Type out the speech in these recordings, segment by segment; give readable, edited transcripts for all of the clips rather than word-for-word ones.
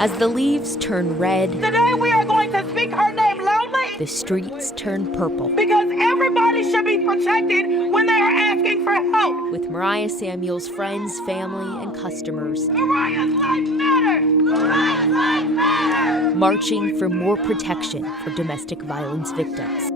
As the leaves turn red, Today we are going to speak her name loudly the streets turn purple. because everybody should be protected when they are asking for help. With Mariah Samuel's friends, family, and customers Mariah's life matters! Mariah's life matters! marching for more protection for domestic violence victims.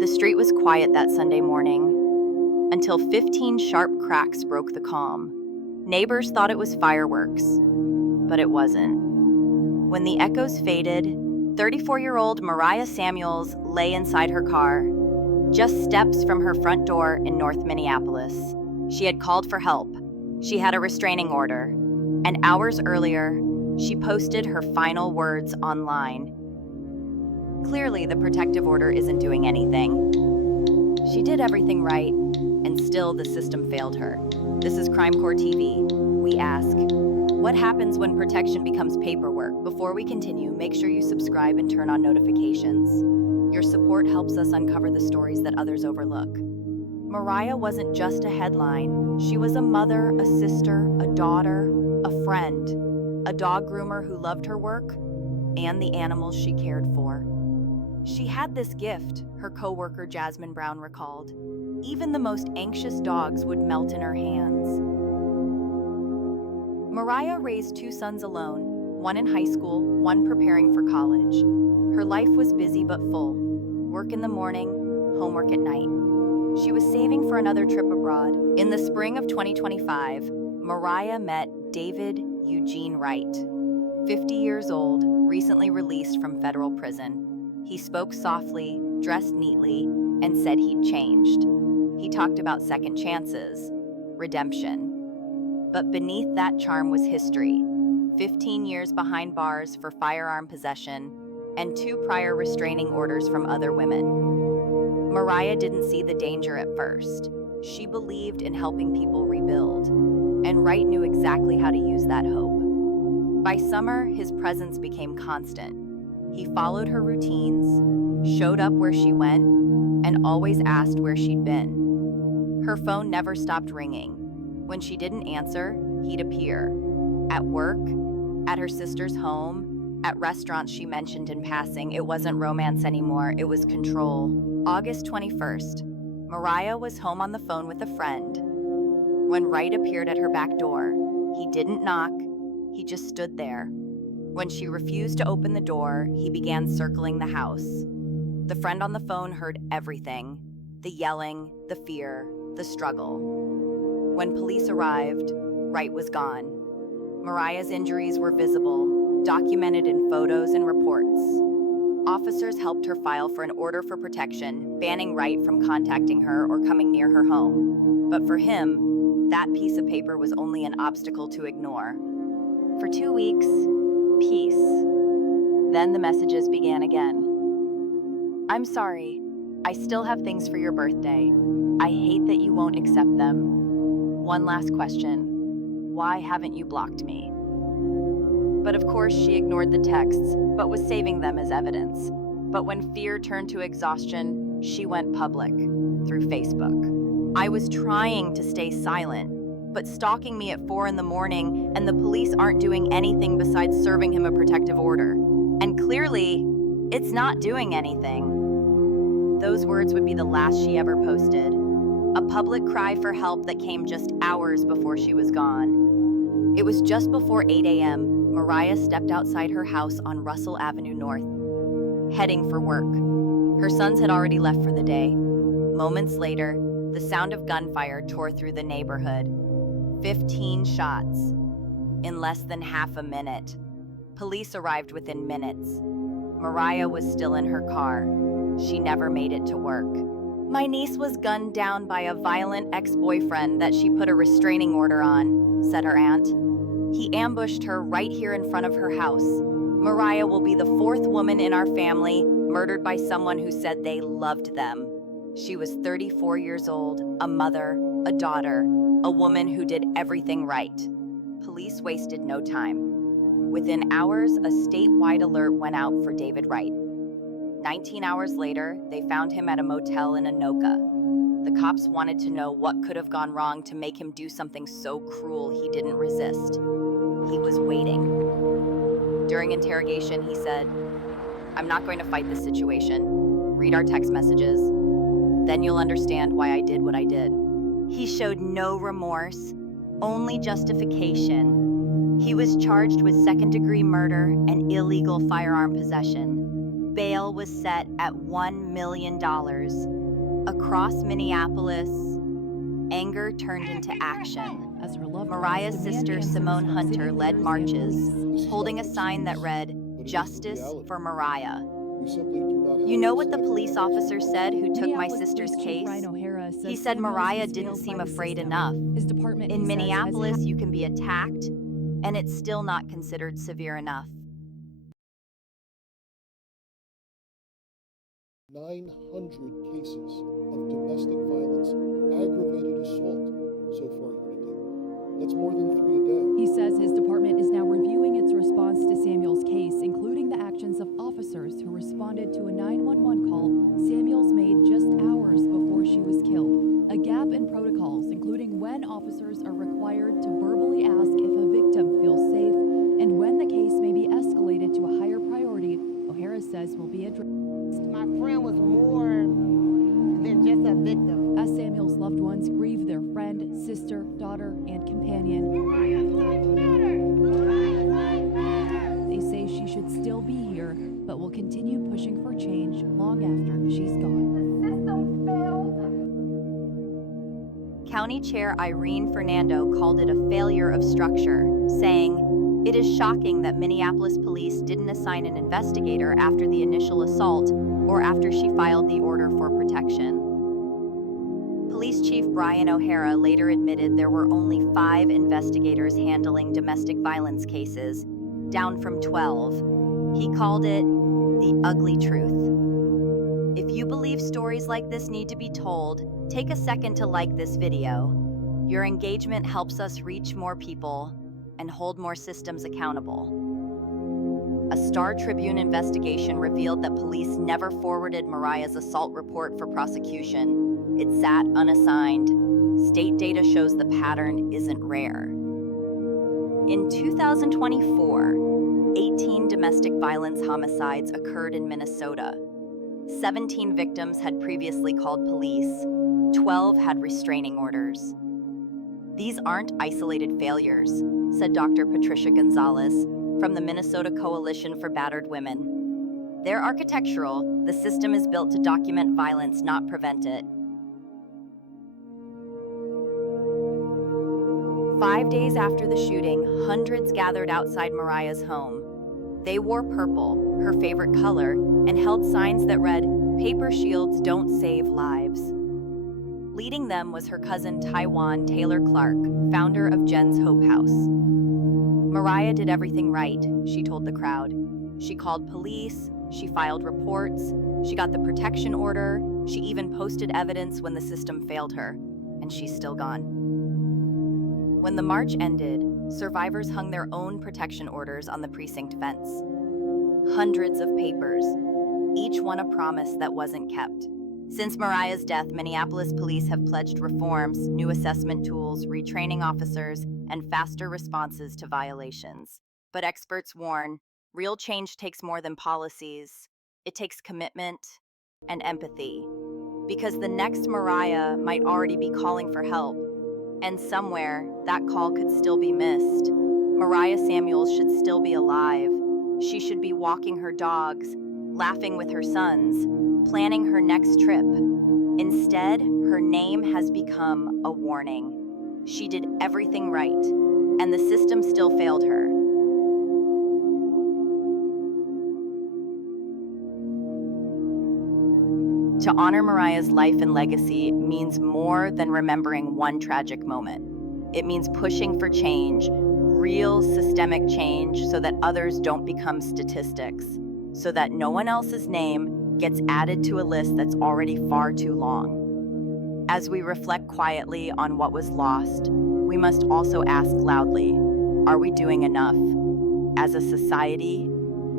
The street was quiet that Sunday morning until 15 sharp cracks broke the calm. Neighbors thought it was fireworks, but it wasn't. When the echoes faded, 34-year-old Mariah Samuels lay inside her car, just steps from her front door in North Minneapolis. She had called for help. She had a restraining order, and hours earlier, she posted her final words online. Clearly, the protective order isn't doing anything. She did everything right, and still the system failed her. This is Crime Core TV. We ask, what happens when protection becomes paperwork? Before we continue, make sure you subscribe and turn on notifications. Your support helps us uncover the stories that others overlook. Mariah wasn't just a headline. She was a mother, a sister, a daughter, a friend, a dog groomer who loved her work and the animals she cared for. She had this gift, her coworker Jasmine Brown recalled. Even the most anxious dogs would melt in her hands. Mariah raised 2 sons alone, one in high school, one preparing for college. Her life was busy but full. Work in the morning, homework at night. She was saving for another trip abroad. In the spring of 2025, Mariah met David Eugene Wright, 50 years old, recently released from federal prison. He spoke softly, dressed neatly, and said he'd changed. He talked about second chances, redemption. But beneath that charm was history. 15 years behind bars for firearm possession and 2 prior restraining orders from other women. Mariah didn't see the danger at first. She believed in helping people rebuild, and Wright knew exactly how to use that hope. By summer, his presence became constant. He followed her routines, showed up where she went, and always asked where she'd been. Her phone never stopped ringing. When she didn't answer, he'd appear. At work, at her sister's home, at restaurants she mentioned in passing. It wasn't romance anymore, it was control. August 21st, Mariah was home on the phone with a friend when Wright appeared at her back door. He didn't knock, he just stood there. When she refused to open the door, he began circling the house. The friend on the phone heard everything, the yelling, the fear, the struggle. When police arrived, Wright was gone. Mariah's injuries were visible, documented in photos and reports. Officers helped her file for an order for protection, banning Wright from contacting her or coming near her home. But for him, that piece of paper was only an obstacle to ignore. For 2 weeks, peace. Then the messages began again. I'm sorry. I still have things for your birthday. I hate that you won't accept them. One last question. Why haven't you blocked me? But of course she ignored the texts, but was saving them as evidence. But when fear turned to exhaustion, she went public through Facebook. I was trying to stay silent, but stalking me at 4 a.m, and the police aren't doing anything besides serving him a protective order. And clearly, it's not doing anything. Those words would be the last she ever posted. A public cry for help that came just hours before she was gone. It was just before 8 a.m. Mariah stepped outside her house on Russell Avenue North, heading for work. Her sons had already left for the day. Moments later, the sound of gunfire tore through the neighborhood. 15 shots in less than half a minute. Police arrived within minutes. Mariah was still in her car. She never made it to work. My niece was gunned down by a violent ex-boyfriend that she put a restraining order on, said her aunt. He ambushed her right here in front of her house. Mariah will be the 4th woman in our family murdered by someone who said they loved them. She was 34 years old, a mother, a daughter, a woman who did everything right. Police wasted no time. Within hours, a statewide alert went out for David Wright. 19 hours later, they found him at a motel in Anoka. The cops wanted to know what could have gone wrong to make him do something so cruel he didn't resist. He was waiting. During interrogation, he said, "I'm not going to fight this situation. Read our text messages. Then you'll understand why I did what I did." He showed no remorse, only justification. He was charged with second-degree murder and illegal firearm possession. Bail was set at $1 million. Across Minneapolis, anger turned into action. Mariah's sister Simone Hunter led marches, holding a sign that read, "Justice for Mariah." You know what the police officer said who took my sister's case? He said Mariah didn't seem afraid enough. In Minneapolis, you can be attacked, and it's still not considered severe enough. 900 cases of domestic violence, aggravated assault so far here today. That's more than 3 a day. He says his department is now reviewing its response to Samuel's case, including the actions of officers who responded to a 911 call Samuels made just hours before she was killed. A gap in protocols, including when officers are required to verbally ask if a victim feels safe and when the case may be escalated to a higher priority, O'Hara says will be addressed. My friend was more than just a victim. As Samuel's loved ones grieve their friend, sister, daughter, and companion, Mariah's life matter! Mariah's life matter! they say she should still be here, but will continue pushing for change long after she's gone. The system failed. County Chair Irene Fernando called it a failure of structure, saying, "It is shocking that Minneapolis police didn't assign an investigator after the initial assault or after she filed the order for protection." Police Chief Brian O'Hara later admitted there were only 5 investigators handling domestic violence cases, down from 12. He called it the ugly truth. If you believe stories like this need to be told, take a second to like this video. Your engagement helps us reach more people and hold more systems accountable. A Star Tribune investigation revealed that police never forwarded Mariah's assault report for prosecution. It sat unassigned. State data shows the pattern isn't rare. In 2024, 18 domestic violence homicides occurred in Minnesota. 17 victims had previously called police. 12 had restraining orders. These aren't isolated failures, said Dr. Patricia Gonzalez from the Minnesota Coalition for Battered Women. They're architectural. The system is built to document violence, not prevent it. 5 days after the shooting, hundreds gathered outside Mariah's home. They wore purple, her favorite color, and held signs that read, "Paper shields don't save lives." Leading them was her cousin Taiwan Taylor Clark, founder of Jen's Hope House. Mariah did everything right, she told the crowd. She called police, she filed reports, she got the protection order, she even posted evidence when the system failed her, and she's still gone. When the march ended, survivors hung their own protection orders on the precinct fence. Hundreds of papers, each one a promise that wasn't kept. Since Mariah's death, Minneapolis police have pledged reforms, new assessment tools, retraining officers, and faster responses to violations. But experts warn, real change takes more than policies. It takes commitment and empathy. Because the next Mariah might already be calling for help. And somewhere, that call could still be missed. Mariah Samuels should still be alive. She should be walking her dogs, laughing with her sons, planning her next trip. Instead, her name has become a warning. She did everything right, and the system still failed her. To honor Mariah's life and legacy means more than remembering one tragic moment. It means pushing for change, real systemic change, so that others don't become statistics, so that no one else's name gets added to a list that's already far too long. As we reflect quietly on what was lost, we must also ask loudly, are we doing enough? As a society,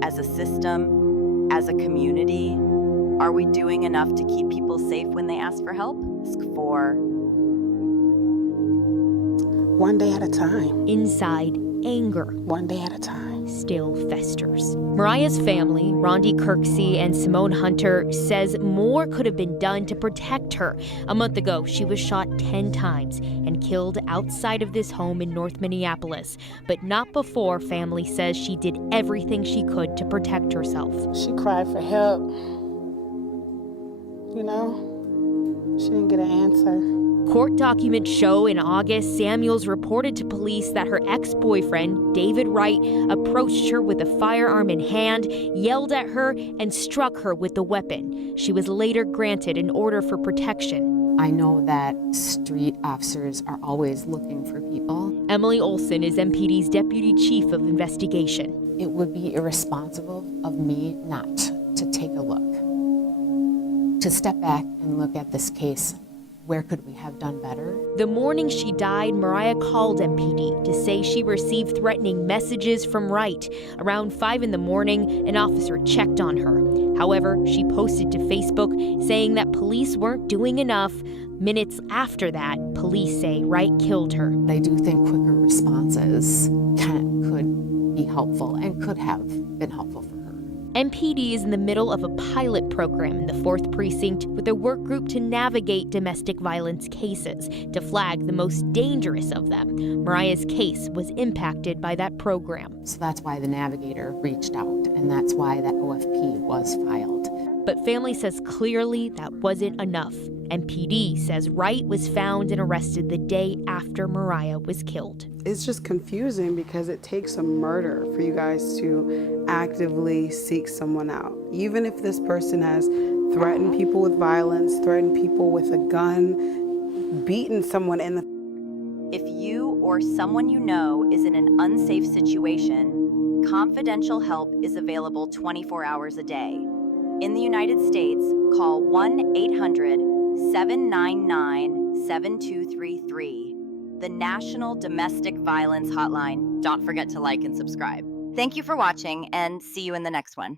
as a system, as a community, are we doing enough to keep people safe when they ask for help? One day at a time. Inside anger One day at a time. still festers. Mariah's family, Rondi Kirksey and Simone Hunter, says more could have been done to protect her. A month ago, she was shot 10 times and killed outside of this home in North Minneapolis, but not before family says she did everything she could to protect herself. She cried for help. You know, she didn't get an answer. Court documents show in August, Samuels reported to police that her ex-boyfriend, David Wright, approached her with a firearm in hand, yelled at her, and struck her with the weapon. She was later granted an order for protection. I know that street officers are always looking for people. Emily Olson is MPD's Deputy Chief of Investigation. It would be irresponsible of me not to take a look, to step back and look at this case. Where could we have done better? The morning she died, Mariah called MPD to say she received threatening messages from Wright. Around 5 in the morning, an officer checked on her. However, she posted to Facebook saying that police weren't doing enough. Minutes after that, police say Wright killed her. I do think quicker responses could be helpful and could have been helpful for her. MPD is in the middle of a pilot program in the 4th Precinct with a work group to navigate domestic violence cases, to flag the most dangerous of them. Mariah's case was impacted by that program. So that's why the navigator reached out, and that's why that OFP was filed. But family says clearly that wasn't enough. MPD says Wright was found and arrested the day after Mariah was killed. It's just confusing because it takes a murder for you guys to actively seek someone out. Even if this person has threatened people with violence, threatened people with a gun, beaten someone in the... If you or someone you know is in an unsafe situation, confidential help is available 24 hours a day. In the United States, call 1-800-799-7233, the National Domestic Violence Hotline. Don't forget to like and subscribe. Thank you for watching, and see you in the next one.